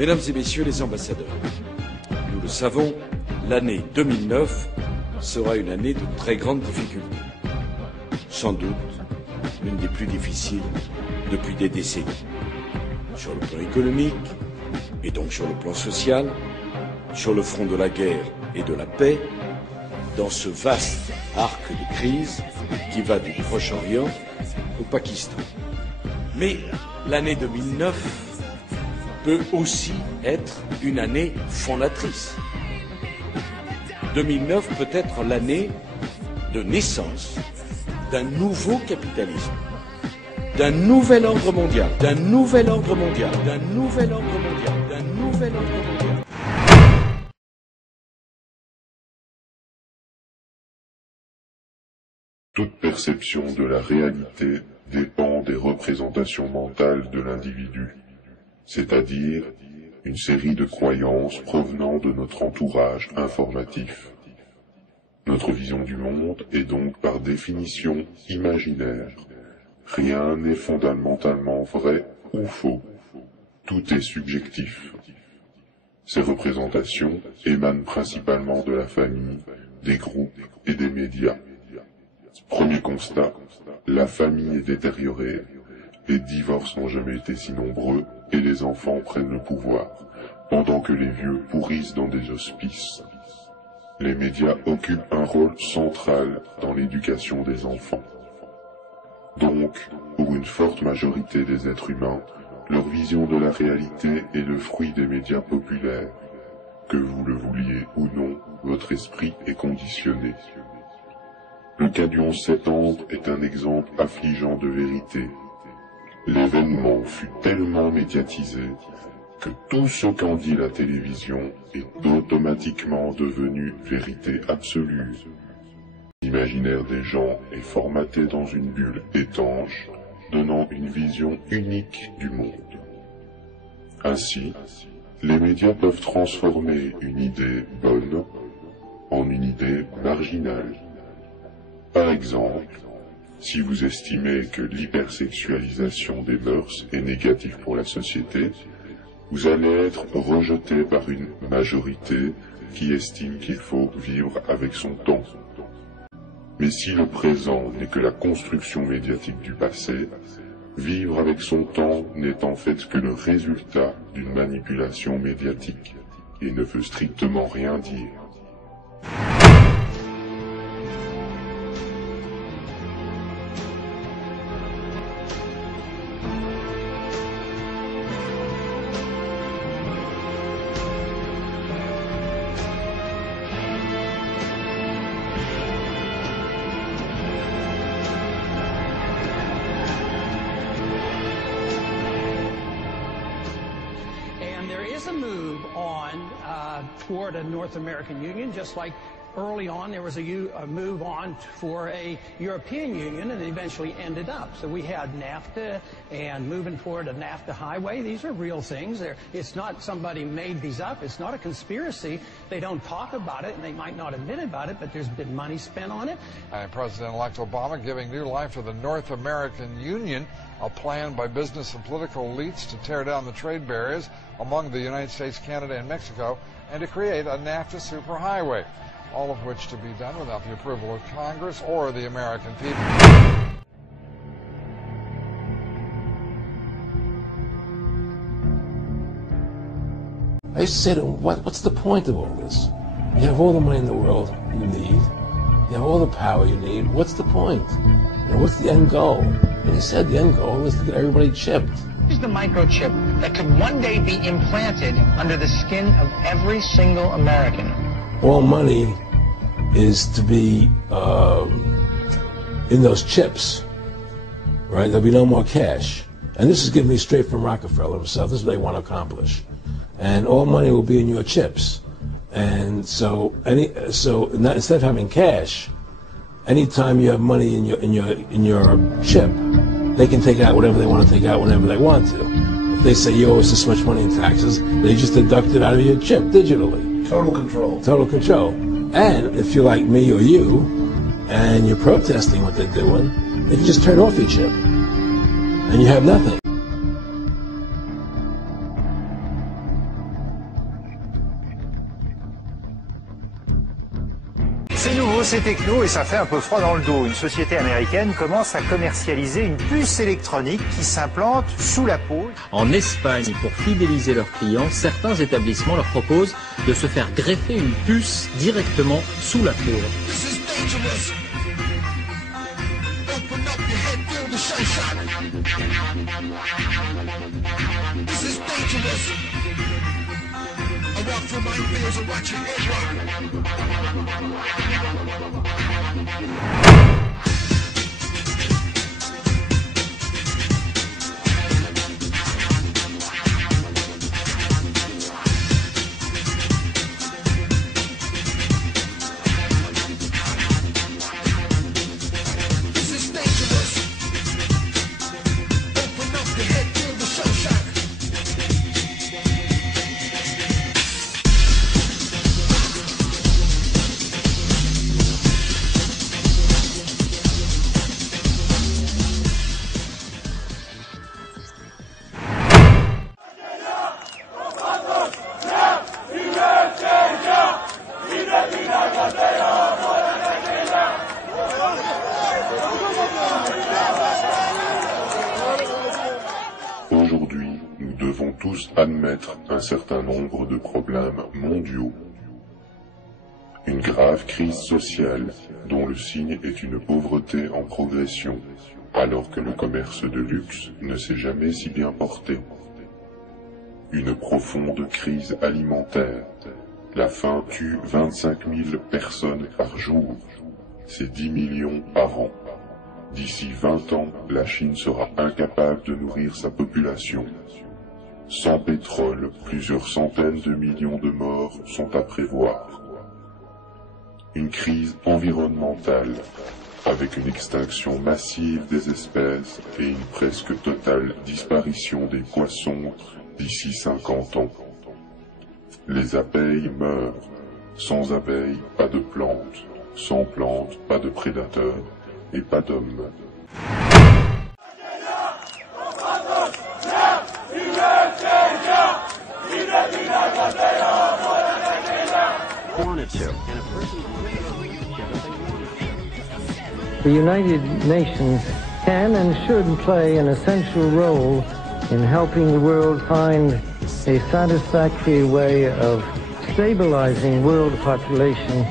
Mesdames et messieurs les ambassadeurs, nous le savons, l'année 2009 sera une année de très grandes difficultés. Sans doute l'une des plus difficiles depuis des décennies. Sur le plan économique, et donc sur le plan social, sur le front de la guerre et de la paix, dans ce vaste arc de crise qui va du Proche-Orient au Pakistan. Mais l'année 2009 peut aussi être une année fondatrice. 2009 peut être l'année de naissance d'un nouveau capitalisme, d'un nouvel ordre mondial, d'un nouvel ordre mondial, d'un nouvel ordre mondial, d'un nouvel ordre mondial. Toute perception de la réalité dépend des représentations mentales de l'individu, c'est-à-dire une série de croyances provenant de notre entourage informatif. Notre vision du monde est donc par définition imaginaire. Rien n'est fondamentalement vrai ou faux. Tout est subjectif. Ces représentations émanent principalement de la famille, des groupes et des médias. Premier constat, la famille est détériorée, les divorces n'ont jamais été si nombreux et les enfants prennent le pouvoir, pendant que les vieux pourrissent dans des hospices. Les médias occupent un rôle central dans l'éducation des enfants. Donc, pour une forte majorité des êtres humains, leur vision de la réalité est le fruit des médias populaires. Que vous le vouliez ou non, votre esprit est conditionné. Le cas du 11 septembre est un exemple affligeant de vérité. L'événement fut tellement médiatisé que tout ce qu'en dit la télévision est automatiquement devenu vérité absolue. L'imaginaire des gens est formaté dans une bulle étanche, donnant une vision unique du monde. Ainsi, les médias peuvent transformer une idée bonne en une idée marginale. Par exemple, si vous estimez que l'hypersexualisation des mœurs est négative pour la société, vous allez être rejeté par une majorité qui estime qu'il faut vivre avec son temps. Mais si le présent n'est que la construction médiatique du passé, vivre avec son temps n'est en fait que le résultat d'une manipulation médiatique et ne veut strictement rien dire. A move on toward a North American Union, just like early on there was a move on for a European Union, and it eventually ended up. So we had NAFTA and moving toward a NAFTA highway. These are real things. It's not somebody made these up. It's not a conspiracy. They don't talk about it, and they might not admit about it, but there's been money spent on it. President-elect Obama giving new life to the North American Union, a plan by business and political elites to tear down the trade barriers among the United States, Canada, and Mexico, and to create a NAFTA superhighway, all of which to be done without the approval of Congress or the American people. I used to say to him, what's the point of all this? You have all the money in the world you need. You have all the power you need. What's the point? You know, what's the end goal? And he said the end goal is to get everybody chipped. Here's the microchip that could one day be implanted under the skin of every single American. All money is to be in those chips, right? There'll be no more cash. And this is given me straight from Rockefeller himself. This is what they want to accomplish. And all money will be in your chips. And so instead of having cash, anytime you have money in your chip, they can take out whatever they want to take out whenever they want to. If they say you owe us this much money in taxes, they just deduct it out of your chip digitally. Total control. Total control. And if you're like me or you, and you're protesting what they're doing, they can just turn off your chip, and you have nothing. c'est techno et ça fait un peu froid dans le dos. Une société américaine commence à commercialiser une puce électronique qui s'implante sous la peau. En Espagne, pour fidéliser leurs clients, certains établissements leur proposent de se faire greffer une puce directement sous la peau. Aujourd'hui, nous devons tous admettre un certain nombre de problèmes mondiaux. Une grave crise sociale dont le signe est une pauvreté en progression, alors que le commerce de luxe ne s'est jamais si bien porté. Une profonde crise alimentaire. La faim tue 25 000 personnes par jour. C'est 10 millions par an. D'ici 20 ans, la Chine sera incapable de nourrir sa population. Sans pétrole, plusieurs centaines de millions de morts sont à prévoir. Une crise environnementale, avec une extinction massive des espèces et une presque totale disparition des poissons d'ici 50 ans. Les abeilles meurent. Sans abeilles, pas de plantes. Sans plantes, pas de prédateurs et pas d'hommes. The United Nations can and should play an essential role in helping the world find a satisfactory way of stabilizing world population